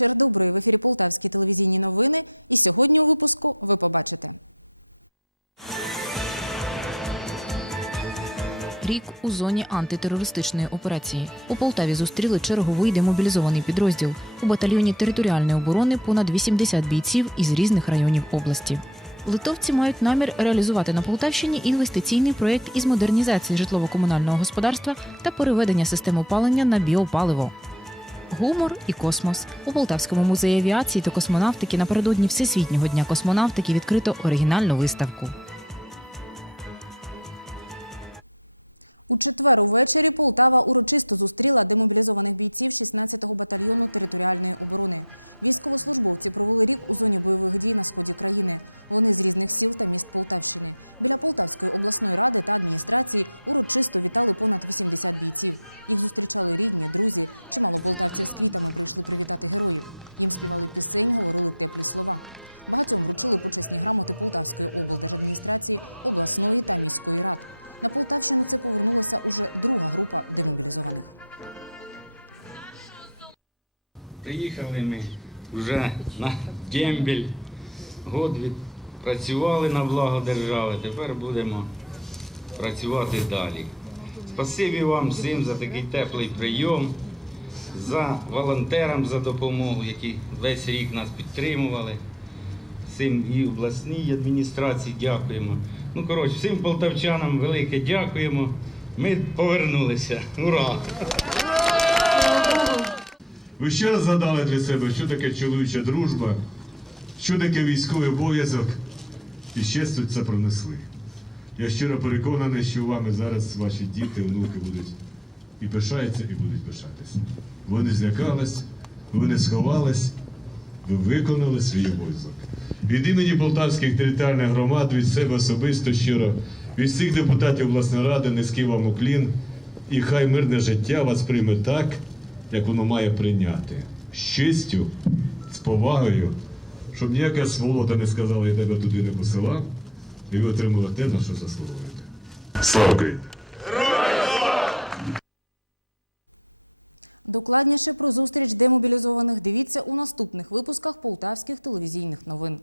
Вечір добрий в ефірі Полтавські телевізійні новини. І сьогодні у випуску ви побачите. Рік у зоні антитерористичної операції. У Полтаві зустріли черговий демобілізований підрозділ. У батальйоні територіальної оборони понад 80 бійців із різних районів області. Литовці мають намір реалізувати на Полтавщині інвестиційний проєкт із модернізації житлово-комунального господарства та переведення систем опалення на біопаливо. Гумор і космос у Полтавському музеї авіації та космонавтики напередодні Всесвітнього дня космонавтики відкрито оригінальну виставку. У четвер увечері Полтава урочисто зустріла демобілізованих бійців 16-го батальйону територіальної оборони. Військовослужбовці провели рік у зоні бойових дій на сході країни. Вони з різних сіл та міст Полтавщини. Біля Полтавської обласної ради та адміністрації урочисто вітали понад 80 бійців. Їх зустрічали рідні, друзі. Чимало полтавців з квітами прийшли привітати героїв. Їм співали пісень, говорили теплі слова. Багатьом вручили почесні грамоти Полтавської облдержадміністрації, обласної та міської рад. На Полтавщину це повернулася уже друга група демобілізованих. Приїхали ми вже на дембіль. Год відпрацювали на благо держави. Тепер будемо працювати далі. Спасибі вам всім за такий теплий прийом, за волонтерам за допомогу, які весь рік нас підтримували. Всім і обласній адміністрації дякуємо. Ну, коротше, всім полтавчанам велике дякуємо. Ми повернулися. Ура! Ви ще раз згадали для себе, що таке чоловіча дружба, що таке військовий обов'язок, і честю це пронесли. Я щиро переконаний, що вами зараз ваші діти, внуки будуть і пишаються, і будуть пишатися. Ви не злякались, ви не сховались, ви виконали свій обов'язок. Від імені полтавських територіальних громад, від себе особисто щиро, від всіх депутатів обласної ради, низький вам уклін, і хай мирне життя вас прийме так, як воно має прийняти. З честю, з повагою, щоб ніяка сволота не сказала, я тебе туди не посилав, і ви отримали те, на що заслуговуєте. Слава Україні! Докладніше про зустріч демобілізованих дивіться у наступних випусках полтавських телевізійних новин.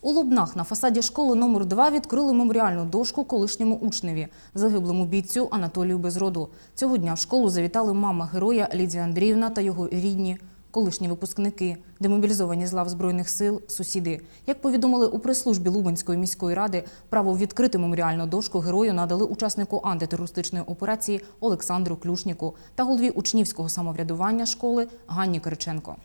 У Лубнах на фасаді школи номер 2 відкрили меморіальну дошку колишньому учневі, загиблому бійцю Анатолію Безроду. Цього дня в школу завітали мама героя Лідія Андріївна та його рідні, колишні випускники, демобілізовані з лав Збройних сил, сусіди. Як повідомили у прес-службі Лубенської міської ради, право відкрити меморіальну дошку герою надали учаснику антитерористичної операції Олександру Клюшніку та голові учнівського самоврядування школи Ганні Кириченко.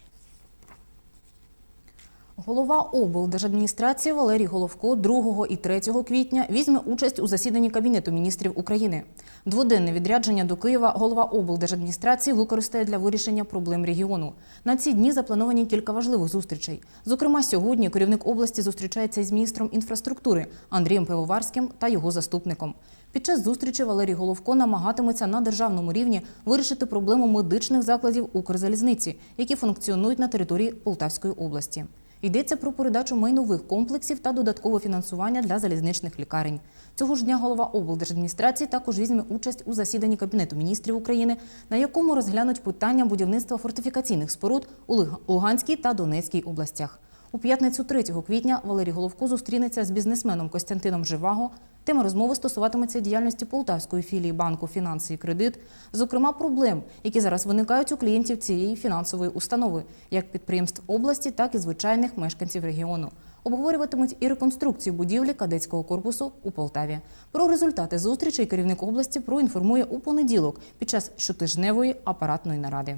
Голова облдержадміністрації Валерій Головко 2 і 3 квітня візьме участь у засіданні Кабінету міністрів України. Дводенне відрядження до Києва голова облдержадміністрації використає для вирішення проблем регіону. На ці дні заплановані кілька важливих зустрічей. Зокрема, сьогодні керівник області зустрічається із міністром інфраструктури Андрієм Пивоварським та його заступником. Під час зустрічі Валерій Головко намагатиметься на державному рівні вирішити проблему медичних закладів Укрзалізниці, які функціонують на території Полтавської області. Йдеться про передачу майнових комплексів та додаткове фінансування для залізничних лікарень. Цього ж дня голова облдержадміністрації також візьме участь у засіданні Кабінету міністрів України, на якому розглянуть питання будівництва фортифікаційних споруд у Луганській та Донецькій областях. У п'ятницю 3 квітня Валерій Головко зустрінеться з бізнесменом Костянтином Живаго. Тема розмови стосуватиметься діяльності полтавської філії банку «Фінанси і кредит», зокрема проблем, які зараз виникають у клієнтів цієї фінансової установи, як підприємств області, так і звичайних мешканців регіону. Обговорюватимуть і реконструкцію будівлі кадетського корпусу у Полтаві. Про результати зустрічей керівник області проінформує у понеділок під час щотижневої апаратної наради.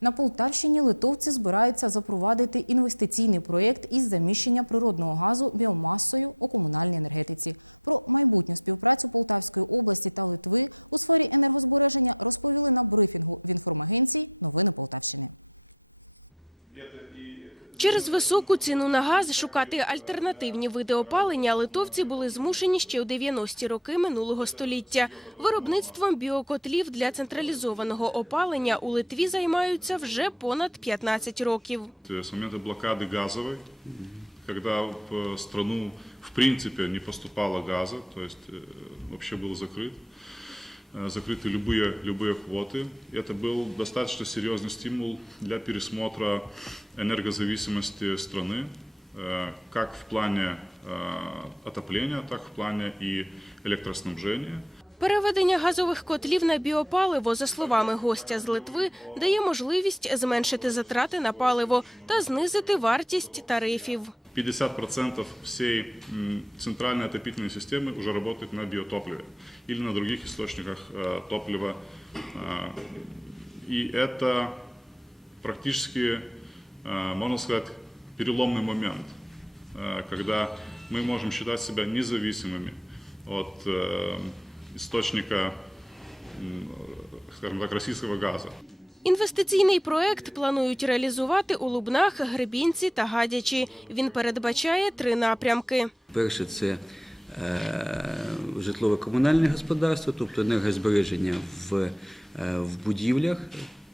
На Полтавщині литовці збираються запровадити інвестиційний проєкт із заміщення природного газу біомасою у комунальній енергетиці. Про майбутню співпрацю Полтавської області та Литви у сфері енергозбереження розповіли на брифінгу в інформагенції Новини Полтавщини. Через високу ціну на газ шукати альтернативні види опалення литовці були змушені ще у 90-ті роки минулого століття. Виробництвом біокотлів для централізованого опалення у Литві займаються вже понад 15 років. С момента блокады газовой, когда в страну в принципе не поступало газа, то есть э, вообще был закрыт, э, закрыты любые, любые квоты. Это был достаточно серьезный стимул для пересмотра энергозависимости страны, э, как в плане э, отопления, так в плане и электроснабжения. Переведення газових котлів на біопаливо, за словами гостя з Литви, дає можливість зменшити затрати на паливо та знизити вартість тарифів. 50% всей центральной отопительной системы уже работает на биотопливе или на других источниках э, топлива. Э, И это практически, э, можно сказать, переломный момент, когда мы можем считать себя независимыми от источника, скажем так, российского газа. Інвестиційний проект планують реалізувати у Лубнах, Гребінці та Гадячі. Він передбачає три напрямки. Перше це е, житлово-комунальне господарство, тобто енергозбереження в, е, в будівлях,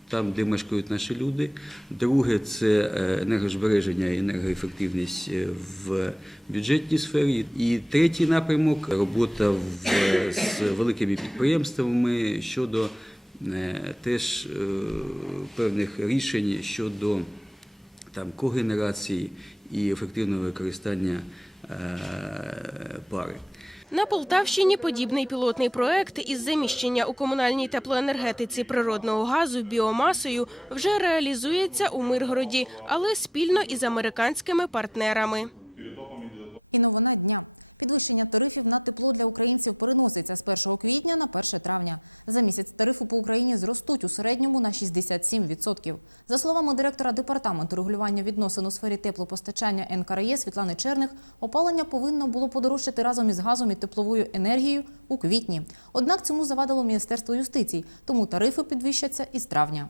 там, де мешкають наші люди. Друге це е, енергозбереження і енергоефективність в бюджетній сфері. І третій напрямок робота в, з великими підприємствами щодо теж е, певних рішень щодо там когенерації і ефективного використання е, пари. На Полтавщині подібний пілотний проект із заміщення у комунальній теплоенергетиці природного газу біомасою вже реалізується у Миргороді, але спільно із американськими партнерами. І новина дня. Підвищення тарифів на тепло для українців переноситься з 1 квітня на 1 травня. За місяць тарифи по Україні зростуть у середньому на 67%. За словами директора департаменту регулювання відносин у сфері теплопостачання НКРЄ Світлани Черних, опалення повинно було подорожчати разом із газом і тепловою енергією у квітні. Однак цьому завадило Міністерство юстиції, тому тарифи підвищаться із травня.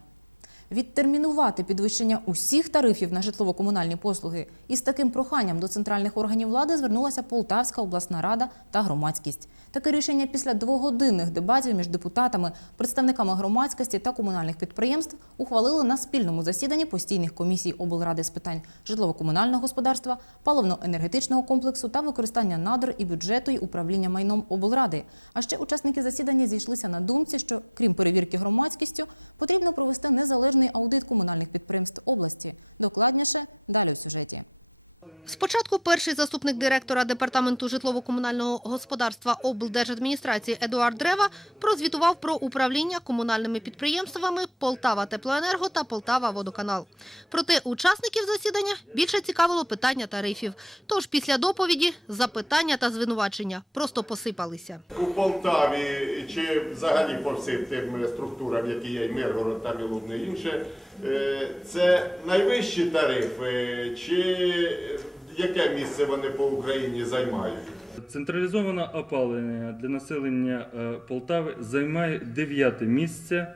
Відтермінувати підвищення усіх тарифів на житлово-комунальні послуги із таким проханням до центральних органів влади звернулася Полтавська обласна рада та громадськість. Таке рішення після двогодинних дебатів між депутатами, представниками громадськості та комунальних підприємств ухвалили на спільному засіданні постійних комісій облради з питань житлово-комунального господарства, паливно-енергетичного комплексу та використання надр і бюджету і управління майном облради. А ще учасники засідання зійшлися на думці, що крім перевірки громадськістю, потрібно провести незалежний аудит комунальних підприємств області. Докладніше далі у сюжеті. Спочатку перший заступник директора департаменту житлово-комунального господарства облдержадміністрації Едуард Древа прозвітував про управління комунальними підприємствами Полтава Теплоенерго та Полтава Водоканал. Проте учасників засідання більше цікавило питання тарифів. Тож після доповіді запитання та звинувачення просто посипалися. У Полтаві чи взагалі по всім тим структурам, які є і Миргород, там і інше, е, це найвищі тарифи, чи яке місце вони по Україні займають? Централізоване опалення для населення е, Полтави займає дев'яте місце.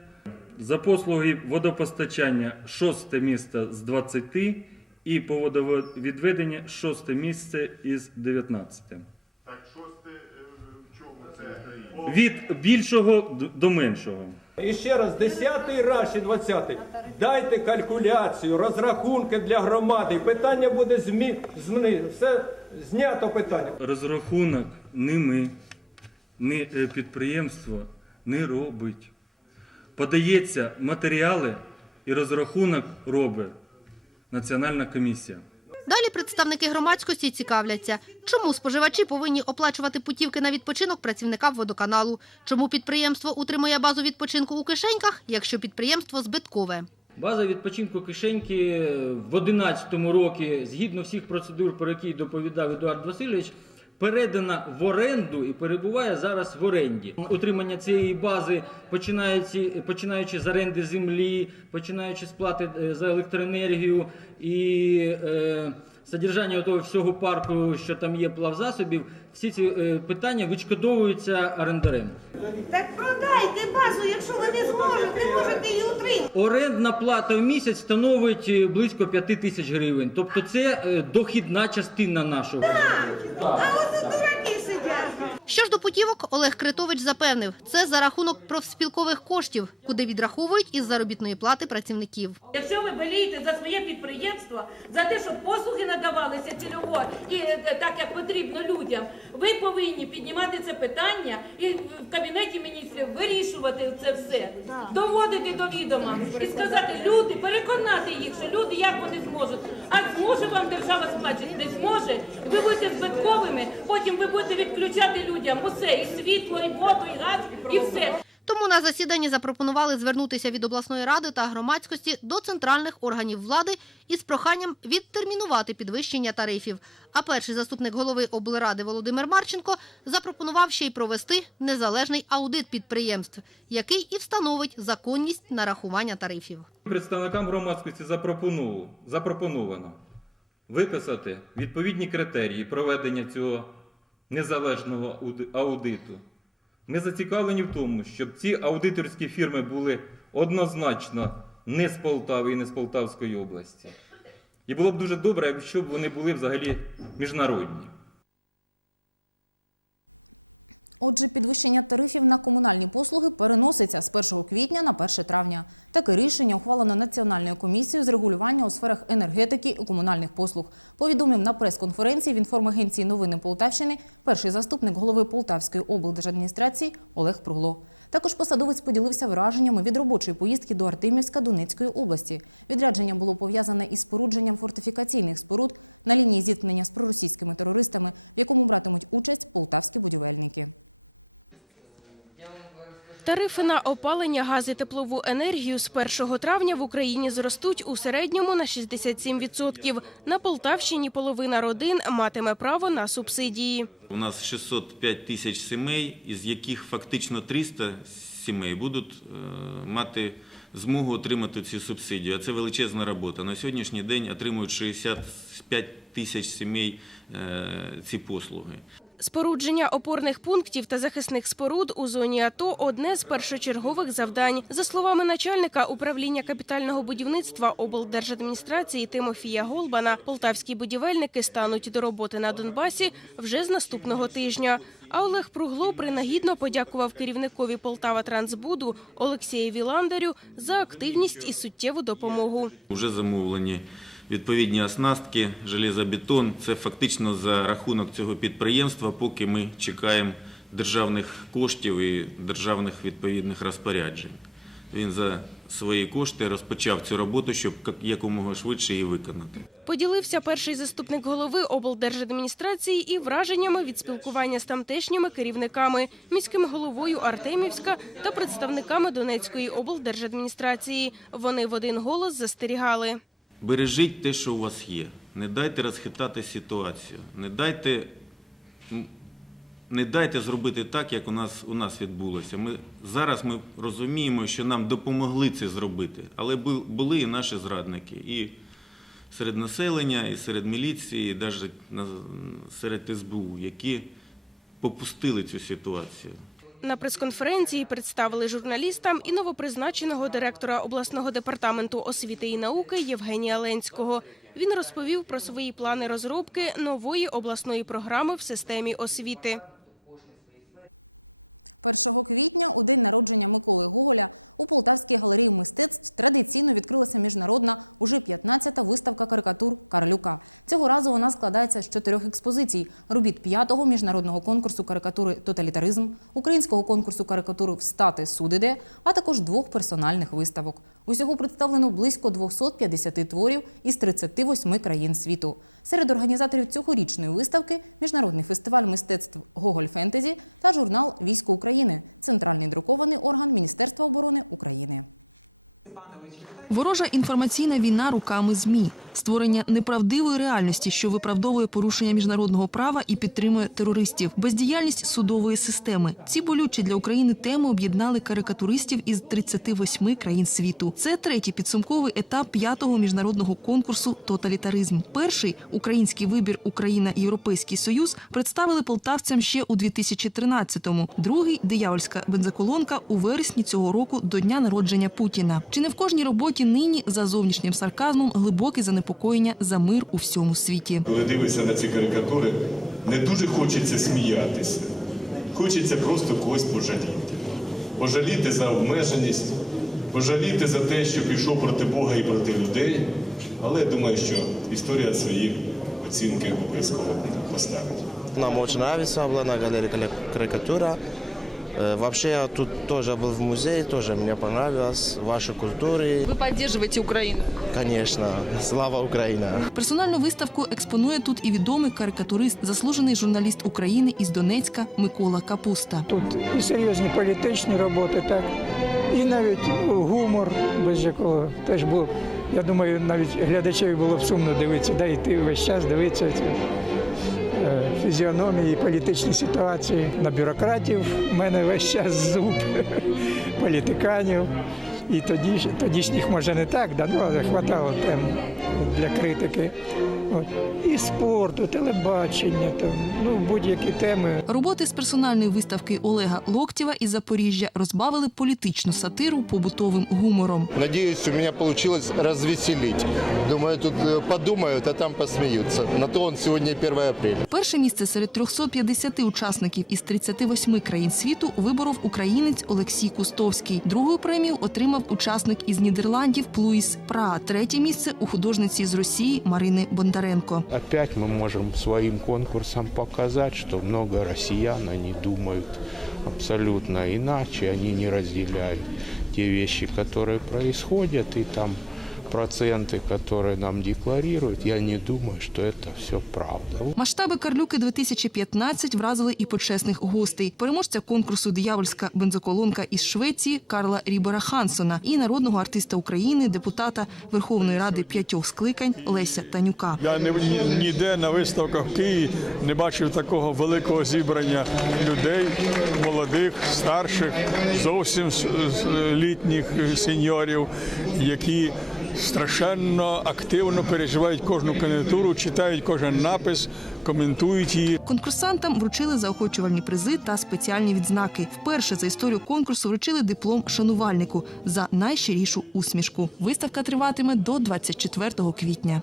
За послуги водопостачання шосте місце з 20 і по водовідведення шосте місце із 19. Так шосте в чому це? Від більшого до меншого. І ще раз, 10 раз чи 20 Дайте калькуляцію, розрахунки для громади. Питання буде змі... зміни. Все знято питання. Розрахунок не ми, не е, підприємство не робить. Подається матеріали і розрахунок робить Національна комісія. Далі представники громадськості цікавляться, чому споживачі повинні оплачувати путівки на відпочинок працівникам водоканалу, чому підприємство утримує базу відпочинку у кишеньках, якщо підприємство збиткове. База відпочинку кишеньки в 2011 році, згідно всіх процедур, про які доповідав Едуард Васильович, передана в оренду і перебуває зараз в оренді. Утримання цієї бази, починаючи, починаючи з оренди землі, починаючи з плати е, за електроенергію і е, содержання того всього парку, що там є плавзасобів, всі ці е, питання відшкодовуються орендарем. Так продайте базу, якщо ви не зможете, можете її утримати. Орендна плата в місяць становить е, близько 5 тисяч гривень. Тобто це е, дохідна частина нашого. А от. Що ж до путівок, Олег Критович запевнив, це за рахунок профспілкових коштів, куди відраховують із заробітної плати працівників. Якщо ви болієте за своє підприємство, за те, щоб послуги надавалися цільово і е, так, як потрібно людям, ви повинні піднімати це питання і в кабінеті міністрів вирішувати це все, доводити до відома і сказати, люди, переконати їх, що люди як вони зможуть. А зможе вам держава сплачувати? Не зможе. Ви будете збитковими, потім ви будете відключати людям усе, і світло, і воду, і газ, і все. Тому на засіданні запропонували звернутися від обласної ради та громадськості до центральних органів влади із проханням відтермінувати підвищення тарифів. А перший заступник голови облради Володимир Марченко запропонував ще й провести незалежний аудит підприємств, який і встановить законність нарахування тарифів. Представникам громадськості запропоновано, запропоновано виписати відповідні критерії проведення цього незалежного аудиту. Ми зацікавлені в тому, щоб ці аудиторські фірми були однозначно не з Полтави і не з Полтавської області. І було б дуже добре, якщо б вони були взагалі міжнародні. Отже, підвищення тарифів на комунальні послуги переноситься з 1 квітня на 1 травня. Таке рішення ухвалено Національною комісією з регулювання у сферах енергетики і комунальних послуг. Повідомив на прес-конференції в інформагенції новини Полтавщини перший заступник голови Полтавської облдержадміністрації Олег Пругло. Також посадовець поділився враженнями від робочої поїздки до Артемівська Донецької області. Відрядження було пов'язане із спорудженням фортифікаційних споруд на лінії зіткнення з проросійськими терористами, в якому братимуть участь полтавські будівельники. Тарифи на опалення, газ і теплову енергію з 1 травня в Україні зростуть у середньому на 67%. На Полтавщині половина родин матиме право на субсидії. У нас 605 тисяч сімей, із яких фактично 300 сімей будуть е, мати змогу отримати ці субсидії. А це величезна робота. На сьогоднішній день отримують 65 тисяч сімей е, ці послуги. Спорудження опорних пунктів та захисних споруд у зоні АТО – одне з першочергових завдань. За словами начальника управління капітального будівництва облдержадміністрації Тимофія Голбана, полтавські будівельники стануть до роботи на Донбасі вже з наступного тижня. А Олег Пругло принагідно подякував керівникові Полтава Трансбуду Олексієві Ландарю за активність і суттєву допомогу. Вже замовлені відповідні оснастки, железобетон. Це фактично за рахунок цього підприємства, поки ми чекаємо державних коштів і державних відповідних розпоряджень. Він за свої кошти розпочав цю роботу, щоб якомога швидше її виконати. Поділився перший заступник голови облдержадміністрації і враженнями від спілкування з тамтешніми керівниками, міським головою Артемівська та представниками Донецької облдержадміністрації. Вони в один голос застерігали. Бережіть те, що у вас є. Не дайте розхитати ситуацію. Не дайте, не дайте зробити так, як у нас, у нас відбулося. Ми, зараз ми розуміємо, що нам допомогли це зробити, але бу- були і наші зрадники. І серед населення, і серед міліції, і навіть на- серед СБУ, які попустили цю ситуацію. На прес-конференції представили журналістам і новопризначеного директора обласного департаменту освіти і науки Євгенія Ленського. Він розповів про свої плани розробки нової обласної програми в системі освіти. 1 квітня, у день народження Миколи Гоголя, у Полтавській галереї мистецтв традиційно відкрилася міжнародна уже 15-та виставка карикатур Карлюка. Цього разу вона складається з чотирьох експозицій: робіт п'ятого міжнародного конкурсу карикатури Тоталітаризм, українського конкурсу карикатури Встати судиде, а також двох персональних виставок. Усього представлено близько 250 творів із 38 країн світу. Серед організаторів цьогорічної виставки міжнародний фестиваль мистецтв Гоголь Фентезі та журнал Військо України, центральний друкований орган Міністерства оборони України. Ворожа інформаційна війна руками ЗМІ, створення неправдивої реальності, що виправдовує порушення міжнародного права і підтримує терористів, бездіяльність судової системи. Ці болючі для України теми об'єднали карикатуристів із 38 країн світу. Це третій підсумковий етап п'ятого міжнародного конкурсу Тоталітаризм. Перший український вибір Україна Європейський Союз представили полтавцям ще у 2013-му. Другий диявольська бензоколонка у вересні цього року до дня народження Путіна. Чи не в кожній роботі нині за зовнішнім сарказмом глибоке занепокоєння за мир у всьому світі? Коли дивишся на ці карикатури, не дуже хочеться сміятися. хочеться просто когось пожаліти. Пожаліти за обмеженість, пожаліти за те, що пішов проти Бога і проти людей. Але я думаю, що історія свої оцінки обов'язково поставить. Нам очень нравится, была на галерее карикатура. Э, Вообще я тут тоже был в музее, тоже мне понравилось. Ваши культуры, Ви підтримуєте Україну. конечно. Слава Украина! Персональну виставку експонує тут і відомий карикатурист, заслужений журналіст України із Донецька Микола Капуста. Тут і серйозні політичні роботи, так, і навіть ну, гумор, без якого теж був. Я думаю, навіть глядачеві було б сумно дивитися, да, і ти весь час дивитися ці е, фізіономії, політичні ситуації. На бюрократів в мене весь час зуб, політиканів. І тоді, тодішніх може не так, да, ну, але хватало тем для критики. От. І спорту, телебачення, там, ну, будь-які теми. Роботи з персональної виставки Олега Локтєва із Запоріжжя розбавили політичну сатиру побутовим гумором. Надеюсь, у меня получилось развеселить. Думаю, тут э, подумают, а там посмеются. На то он сегодня 1 апреля. Перше місце серед 350 учасників із 38 країн світу виборов українець Олексій Кустовський. Другу премію отримав учасник із Нідерландів Плуїс Пра. Третє місце у художниці з Росії Марини Бондаренко. Опять мы можем своим конкурсом показать, что много россиян, они думают абсолютно иначе, они не разделяют те вещи, которые происходят, и там проценты, которые нам декларируют, я не думаю, что это все правда. Масштаби Карлюки 2015 вразили і почесних гостей. Переможця конкурсу Диявольська бензоколонка із Швеції Карла Рібера Хансона і народного артиста України, депутата Верховної Ради п'ятьох скликань Леся Танюка. Я не ні- ніде на виставках в Києві не бачив такого великого зібрання людей, молодих, старших, зовсім с- с- літніх сеньорів, які страшенно активно переживають кожну кандидатуру, читають кожен напис, коментують її. Конкурсантам вручили заохочувальні призи та спеціальні відзнаки. Вперше за історію конкурсу вручили диплом шанувальнику за найщирішу усмішку. Виставка триватиме до 24 квітня.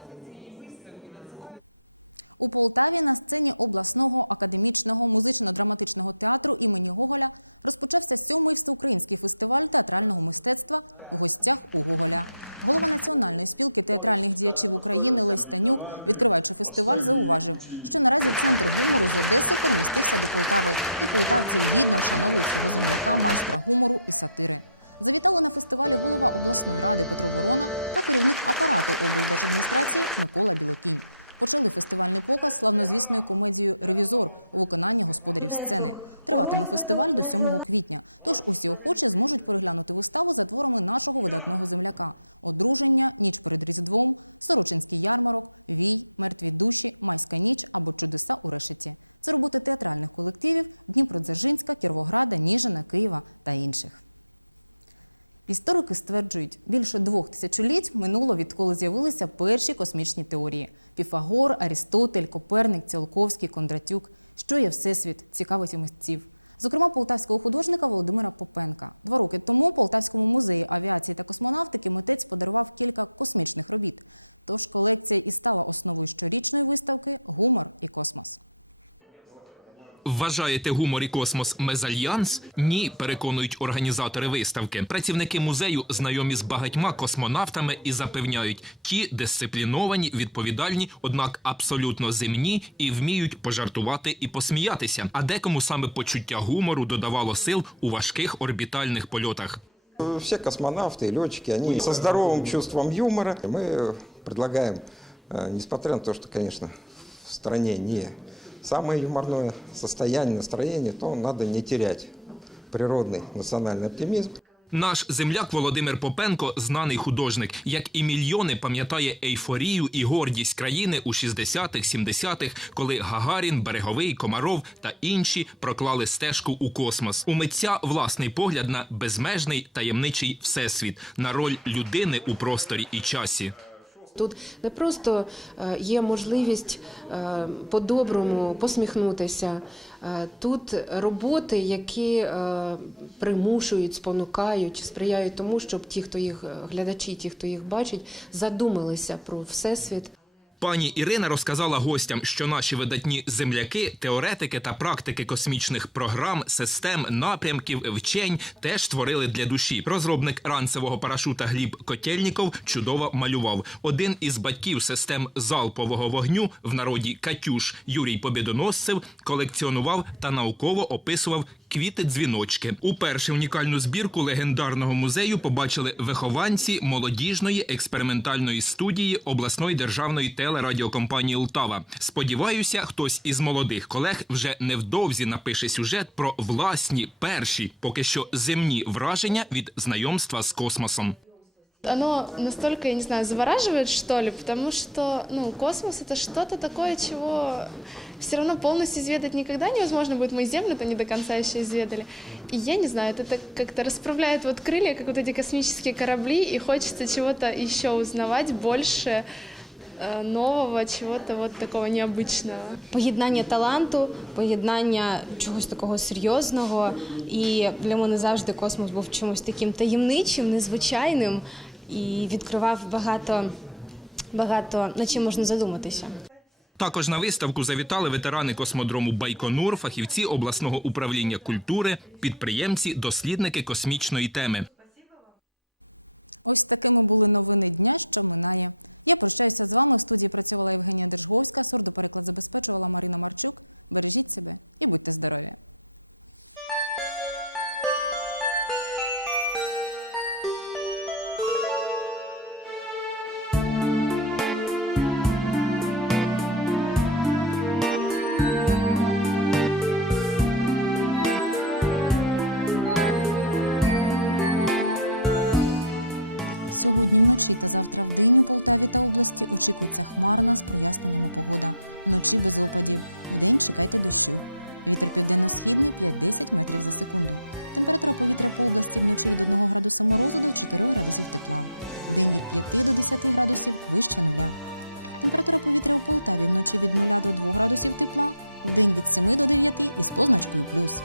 У Полтаві на сцені обласного академічного музично-драматичного театру імені Гоголя розпочався сьомий всеукраїнський фестиваль театрального мистецтва в гостях у Гоголя. Голова Національної спілки театральних діячів України Лесь Танюк, відкриваючи фестиваль, зауважив, що наразі центр гумору з Одеси перемістився до Полтави, і полтавці гідно вшановують свого земляка, майстра гумору і сатири. Завітали на фестивалі голова обласної ради Петро Ворона та керівник апарату облдержадміністрації Микола Білокінь. Почали фестивальний показ славнозвісною комедією Ревізор у виконанні господарів сцени. Триватиме фестиваль до 7 квітня. Тож усі охочі зможуть переглянути виставу за творами нашого видатного земляка: одруження, ніч перед різдвом, Сорочинський ярмарок, вій, мертві душі, майська ніч або чудеса у решеті. Це роботи театральних колективів Дніпродзержинська, Кіровограда, Ніжина, Києва та інших. Історики стверджують, більше двох тисячоліть минуло, відколи з'явилися перші космічні теорії: Піфагор, Арістотель, Коперник, Ціолковський, Кондратюк. Що є всесвіт, цікавить і митців. Зокрема, полтавського художника Володимира Попенка. Два роки тому Полтавському музеї авіації та космонавтики митець подарував кілька космічних робіт. Тож колекція і стала основою щорічної виставки Гумор і космос. Вважаєте гумор і космос мезальянс? Ні, переконують організатори виставки. Працівники музею знайомі з багатьма космонавтами і запевняють, ті дисципліновані, відповідальні, однак абсолютно земні і вміють пожартувати і посміятися. А декому саме почуття гумору додавало сил у важких орбітальних польотах. Все космонавты и летчики, они со здоровым чувством юмора. Мы предлагаем, э, несмотря на то, что, конечно, в стране не самое юморное состояние, настроение, то надо не терять природный национальный оптимизм. Наш земляк Володимир Попенко, знаний художник, як і мільйони, пам'ятає ейфорію і гордість країни у 60-х, 70-х, коли Гагарін, Береговий, Комаров та інші проклали стежку у космос. У митця власний погляд на безмежний таємничий всесвіт, на роль людини у просторі і часі. Тут не просто е, є можливість е, по-доброму посміхнутися. Е, Тут роботи, які примушують, спонукають, сприяють тому, щоб ті, хто їх глядачі, ті, хто їх бачить, задумалися про всесвіт. Пані Ірина розказала гостям, що наші видатні земляки, теоретики та практики космічних програм, систем, напрямків, вчень теж створили для душі. Розробник ранцевого парашута Гліб Котельніков чудово малював. Один із батьків систем залпового вогню в народі Катюш Юрій Побєдоносцев колекціонував та науково описував квіти-дзвіночки. Уперше унікальну збірку легендарного музею побачили вихованці молодіжної експериментальної студії обласної державної телерадіокомпанії Лтава. Сподіваюся, хтось із молодих колег вже невдовзі напише сюжет про власні перші, поки що земні враження від знайомства з космосом. Оно настолько, я не знаю, завораживает, что ли, потому что, ну, космос — это что-то такое, чего все равно полностью изведать никогда невозможно будет. Мы Землю-то не до конца еще изведали. И я не знаю, это так как-то расправляет вот крылья, как вот эти космические корабли, и хочется чего-то еще узнавать больше, э, нового, чего-то вот такого необычного. Поєднання таланту, поєднання чогось такого серйозного. І для мене завжди космос був чимось таким таємничим, незвичайним і відкривав багато, багато над чим можна задуматися. Також на виставку завітали ветерани космодрому Байконур, фахівці обласного управління культури, підприємці, дослідники космічної теми. Ось такими були новини дня, що минає. Я прощаюся з вами. В студії працювала Євгенія Держговська, сурдопереклад забезпечувала Марина Марчук. Бережіть себе і будьте здорові! Вночі та завтра вдень у Полтаві та області очікується хмарна з проясненнями погода. Вночі без опадів. Вдень чекайте дощу. Вітер південно-східний 5-10 метрів за секунду. Температура повітря по області вночі від 1 градуса морозу до 4 градусів тепла. Вдень від 5 до 10 градусів вище нуля. Температура повітря у Полтаві вночі від 0 до 2 градусів тепла. Вдень від 7 до 9 із позначкою плюс.